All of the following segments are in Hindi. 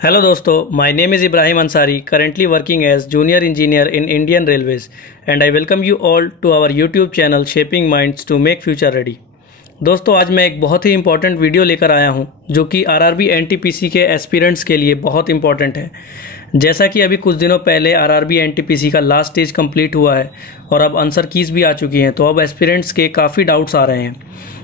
Hello दोस्तों, my name is Ibrahim Ansari, currently working as junior engineer in Indian Railways, and I welcome you all to our YouTube channel Shaping Minds to Make Future Ready। दोस्तों, आज मैं एक बहुत ही इंपॉर्टेंट वीडियो लेकर आया हूं जो कि आरआरबी एनटीपीसी के एस्पिरेंट्स के लिए बहुत इंपॉर्टेंट है। जैसा कि अभी कुछ दिनों पहले आरआरबी एनटीपीसी का लास्ट स्टेज कंप्लीट हुआ है और अब आंसर कीज भी आ चुकी हैं, तो अब एस्पिरेंट्स के काफ़ी डाउट्स आ रहे हैं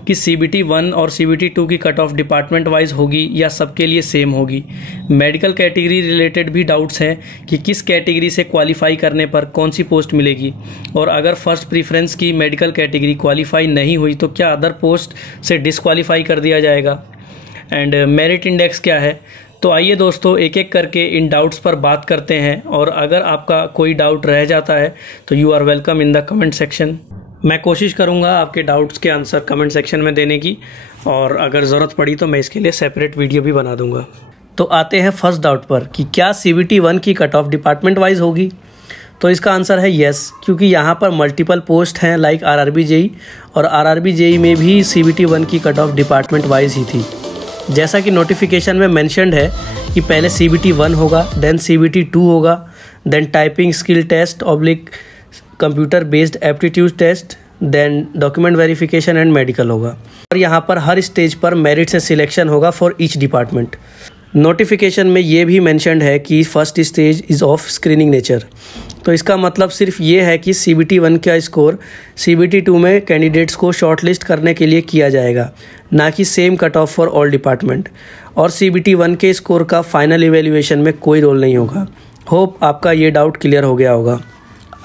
कि CBT 1 और CBT 2 की कट ऑफ डिपार्टमेंट वाइज होगी या सबके लिए सेम होगी। मेडिकल कैटेगरी रिलेटेड भी डाउट्स हैं कि किस कैटेगरी से क्वालिफाई करने पर कौन सी पोस्ट मिलेगी, और अगर फर्स्ट प्रीफरेंस की मेडिकल कैटेगरी क्वालिफाई नहीं हुई तो क्या अदर पोस्ट से डिसक्वालीफाई कर दिया जाएगा, एंड मेरिट इंडेक्स क्या है। तो आइए दोस्तों, एक एक करके इन डाउट्स पर बात करते हैं, और अगर आपका कोई डाउट रह जाता है तो you are welcome in the comment section. मैं कोशिश करूंगा आपके डाउट्स के आंसर कमेंट सेक्शन में देने की, और अगर ज़रूरत पड़ी तो मैं इसके लिए सेपरेट वीडियो भी बना दूंगा। तो आते हैं फर्स्ट डाउट पर कि क्या CBT 1 की कट ऑफ डिपार्टमेंट वाइज होगी। तो इसका आंसर है येस, क्योंकि यहाँ पर मल्टीपल पोस्ट हैं लाइक RRB JEE, और RRB JEE में भी CBT 1 की कट ऑफ डिपार्टमेंट वाइज ही थी। जैसा कि नोटिफिकेशन में मेंशन्ड है कि पहले CBT 1 होगा, देन CBT 2 होगा, then typing skill test oblique computer based aptitude test, then document verification and medical होगा। और यहाँ पर हर स्टेज पर मेरिट से सिलेक्शन होगा फॉर ईच डिपार्टमेंट। नोटिफिकेशन में ये भी मेंशन्ड है कि first stage is of screening nature. तो इसका मतलब सिर्फ ये है कि CBT 1 का स्कोर CBT 2 में कैंडिडेट्स को शॉर्टलिस्ट करने के लिए किया जाएगा, ना कि same cut off for all department. और CBT 1 के स्कोर का फाइनल इवेल्युएशन में कोई रोल नहीं होगा। होप आपका ये डाउट क्लियर हो गया होगा।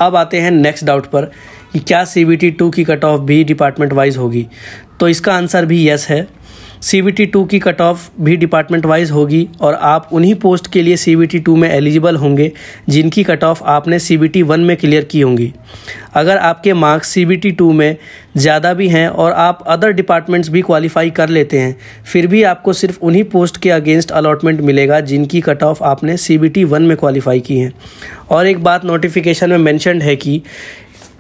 अब आते हैं नेक्स्ट डाउट पर कि क्या CBT 2 की कट ऑफ भी डिपार्टमेंट वाइज होगी। तो इसका आंसर भी यस है। CBT 2 की कट ऑफ भी डिपार्टमेंट वाइज होगी, और आप उन्हीं पोस्ट के लिए CBT 2 में एलिजिबल होंगे जिनकी कट ऑफ आपने CBT 1 में क्लियर की होंगी। अगर आपके मार्क्स CBT 2 में ज़्यादा भी हैं और आप अदर डिपार्टमेंट्स भी क्वालिफाई कर लेते हैं, फिर भी आपको सिर्फ उन्हीं पोस्ट के अगेंस्ट अलॉटमेंट मिलेगा जिनकी कट ऑफ आपने CBT 1 में क्वालिफाई की हैं। और एक बात नोटिफिकेशन में मेंशन्ड है कि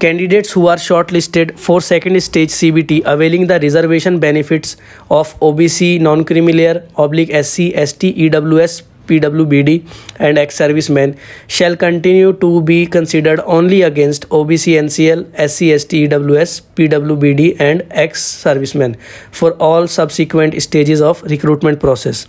candidates who are shortlisted for second stage CBT availing the reservation benefits of OBC, non-creamy layer, /SC, ST, EWS, PWBD and ex-servicemen shall continue to be considered only against OBC, NCL, SC, ST, EWS, PWBD and ex-servicemen for all subsequent stages of recruitment process।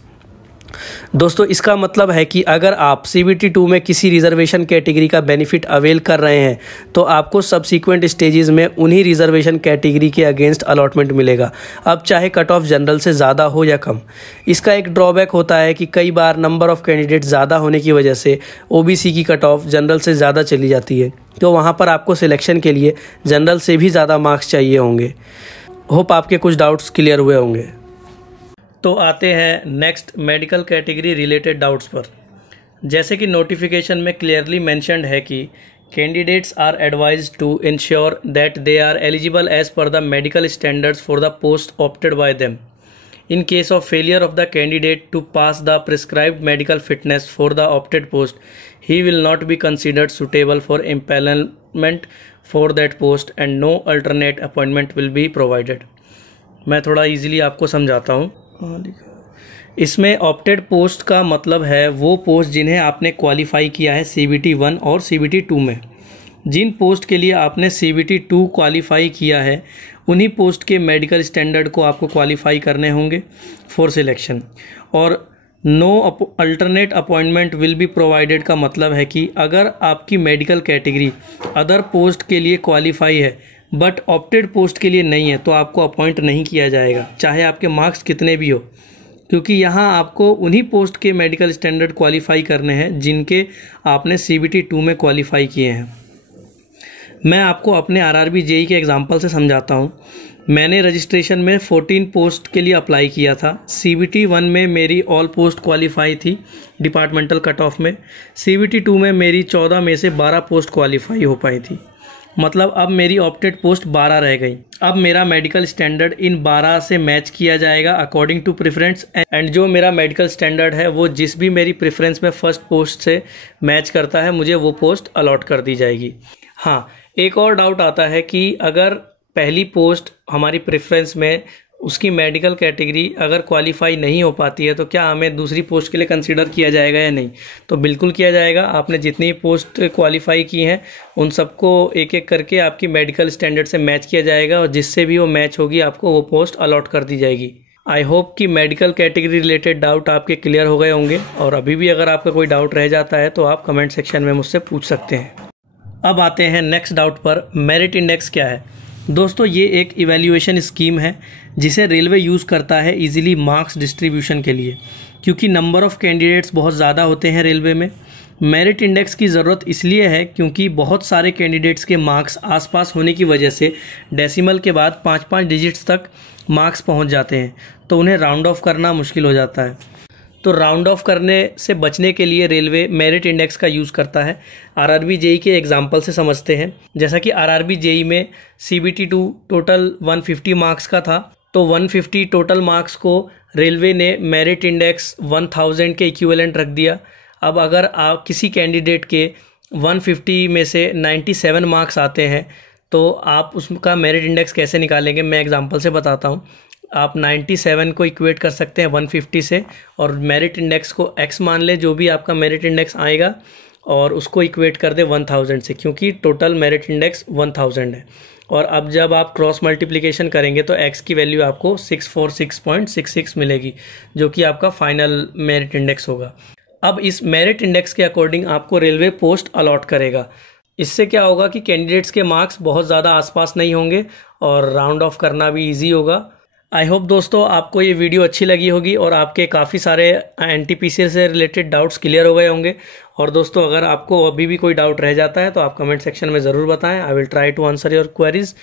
दोस्तों, इसका मतलब है कि अगर आप CBT 2 में किसी रिजर्वेशन कैटेगरी का बेनिफिट अवेल कर रहे हैं तो आपको सब्सिक्वेंट स्टेजेस में उन्हीं रिजर्वेशन कैटेगरी के अगेंस्ट अलॉटमेंट मिलेगा, अब चाहे कट ऑफ जनरल से ज़्यादा हो या कम। इसका एक ड्रॉबैक होता है कि कई बार नंबर ऑफ़ कैंडिडेट ज़्यादा होने की वजह से OBC की कट ऑफ जनरल से ज़्यादा चली जाती है, तो वहाँ पर आपको सिलेक्शन के लिए जनरल से भी ज़्यादा मार्क्स चाहिए होंगे। होप आपके कुछ डाउट्स क्लियर हुए होंगे। तो आते हैं next medical category related doubts पर। जैसे कि नोटिफिकेशन में क्लियरली मेंशन्ड है कि candidates are advised to ensure that they are eligible as per the medical standards for the post opted by them. In case of failure of the candidate to pass the prescribed medical fitness for the opted post, he will not be considered suitable for empanelment for that post and no alternate appointment will be provided. मैं थोड़ा ईजिली आपको समझाता हूँ। इसमें ऑप्टेड पोस्ट का मतलब है वो पोस्ट जिन्हें आपने क्वालिफाई किया है CBT 1 और CBT 2 में। जिन पोस्ट के लिए आपने CBT 2 क्वालिफाई किया है उन्हीं पोस्ट के मेडिकल स्टैंडर्ड को आपको क्वालिफाई करने होंगे फॉर सिलेक्शन। और no alternate appointment will be provided का मतलब है कि अगर आपकी मेडिकल कैटेगरी अदर पोस्ट के लिए क्वालिफाई है बट ऑप्टेड पोस्ट के लिए नहीं है तो आपको अपॉइंट नहीं किया जाएगा, चाहे आपके मार्क्स कितने भी हो, क्योंकि यहाँ आपको उन्हीं पोस्ट के मेडिकल स्टैंडर्ड क्वालिफाई करने हैं जिनके आपने CBT 2 में क्वालिफाई किए हैं। मैं आपको अपने RRB JEE के एग्जांपल से समझाता हूँ। मैंने रजिस्ट्रेशन में 14 पोस्ट के लिए अप्लाई किया था। CBT 1 में मेरी ऑल पोस्ट क्वालिफाई थी डिपार्टमेंटल कट ऑफ में। CBT 2 में मेरी 14 में से 12 पोस्ट क्वालिफाई हो पाई थी, मतलब अब मेरी ऑप्टेड पोस्ट 12 रह गई। अब मेरा मेडिकल स्टैंडर्ड इन 12 से मैच किया जाएगा अकॉर्डिंग टू प्रेफरेंस, एंड जो मेरा मेडिकल स्टैंडर्ड है वो जिस भी मेरी प्रेफरेंस में फर्स्ट पोस्ट से मैच करता है मुझे वो पोस्ट अलॉट कर दी जाएगी। हाँ, एक और डाउट आता है कि अगर पहली पोस्ट हमारी प्रेफरेंस में उसकी मेडिकल कैटेगरी अगर क्वालिफाई नहीं हो पाती है तो क्या हमें दूसरी पोस्ट के लिए कंसीडर किया जाएगा या नहीं? तो बिल्कुल किया जाएगा। आपने जितनी पोस्ट क्वालिफाई की हैं उन सबको एक एक करके आपकी मेडिकल स्टैंडर्ड से मैच किया जाएगा और जिससे भी वो मैच होगी आपको वो पोस्ट अलॉट कर दी जाएगी। आई होप कि मेडिकल कैटेगरी रिलेटेड डाउट आपके क्लियर हो गए होंगे, और अभी भी अगर आपका कोई डाउट रह जाता है तो आप कमेंट सेक्शन में मुझसे पूछ सकते हैं। अब आते हैं नेक्स्ट डाउट पर, मेरिट इंडेक्स क्या है? दोस्तों ये एक इवैल्यूएशन स्कीम है जिसे रेलवे यूज़ करता है इजीली मार्क्स डिस्ट्रीब्यूशन के लिए, क्योंकि नंबर ऑफ़ कैंडिडेट्स बहुत ज़्यादा होते हैं रेलवे में। मेरिट इंडेक्स की ज़रूरत इसलिए है क्योंकि बहुत सारे कैंडिडेट्स के मार्क्स आसपास होने की वजह से डेसिमल के बाद 5-5 डिजिट्स तक मार्क्स पहुंच जाते हैं, तो उन्हें राउंड ऑफ करना मुश्किल हो जाता है। तो राउंड ऑफ करने से बचने के लिए रेलवे मेरिट इंडेक्स का यूज़ करता है। आरआरबी जेई के एग्जाम्पल से समझते हैं। जैसा कि आरआरबी जेई में CBT2 टोटल 150 मार्क्स का था, तो 150 टोटल मार्क्स को रेलवे ने मेरिट इंडेक्स 1000 के इक्विवेलेंट रख दिया। अब अगर आप किसी कैंडिडेट के 150 में से 97 मार्क्स आते हैं तो आप उसका मेरिट इंडेक्स कैसे निकालेंगे, मैं एग्जांपल से बताता हूँ। आप 97 को इक्वेट कर सकते हैं 150 से, और मेरिट इंडेक्स को x मान ले, जो भी आपका मेरिट इंडेक्स आएगा, और उसको इक्वेट कर दे 1000 से, क्योंकि टोटल मेरिट इंडेक्स 1000 है। और अब जब आप क्रॉस मल्टीप्लिकेशन करेंगे तो x की वैल्यू आपको 646.66 मिलेगी, जो कि आपका फाइनल मेरिट इंडेक्स होगा। अब इस मेरिट इंडेक्स के अकॉर्डिंग आपको रेलवे पोस्ट अलॉट करेगा। इससे क्या होगा कि कैंडिडेट्स के मार्क्स बहुत ज़्यादा आसपास नहीं होंगे और राउंड ऑफ करना भी ईजी होगा। आई होप दोस्तों आपको ये वीडियो अच्छी लगी होगी और आपके काफ़ी सारे NTPC से रिलेटेड डाउट्स क्लियर हो गए होंगे। और दोस्तों अगर आपको अभी भी कोई डाउट रह जाता है तो आप कमेंट सेक्शन में ज़रूर बताएं। I will try to answer your queries.